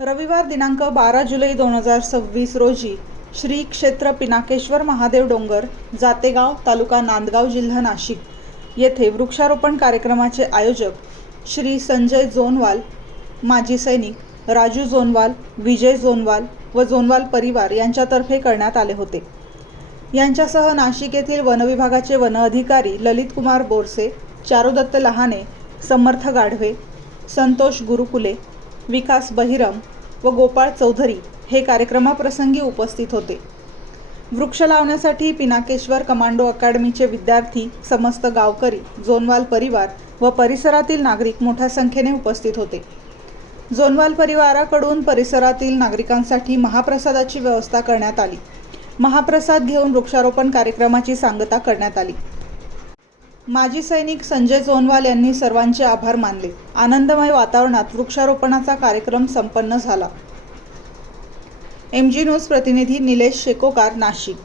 रविवार दिनांक 12 जुलै 2026 रोजी श्री क्षेत्र पिनाकेश्वर महादेव डोंगर जातेगाव तालुका नांदगाव जिल्हा नाशिक येथे वृक्षारोपण कार्यक्रमाचे आयोजक श्री संजय जोनवाल, माजी सैनिक राजू जोनवाल, विजय जोनवाल व जोनवाल परिवार यांच्यातर्फे करण्यात आले होते। यांच्यासह नाशिक येथील वनविभागाचे वन अधिकारी ललित कुमार बोरसे, चारुदत्त लहाने, समर्थ गाढवे, संतोष गुरुकुले, विकास बहिरम व गोपाळ चौधरी हे कार्यक्रमाप्रसंगी उपस्थित होते। वृक्ष लावण्यासाठी पिनाकेश्वर कमांडो अकॅडमीचे विद्यार्थी, समस्त गावकरी, जोनवाल परिवार व परिसरातील नागरिक मोठ्या संख्येने उपस्थित होते। जोनवाल परिवाराकडून परिसरातील नागरिकांसाठी महाप्रसादाची व्यवस्था करण्यात आली। महाप्रसाद घेऊन वृक्षारोपण कार्यक्रमाची सांगता करण्यात आली। माजी सैनिक संजय जोनवाल यांनी सर्वांचे आभार मानले। आनंदमय वातावरणात वृक्षारोपणाचा कार्यक्रम संपन्न झाला। MG न्यूज प्रतिनिधी निलेश शेकोकार, नाशिक।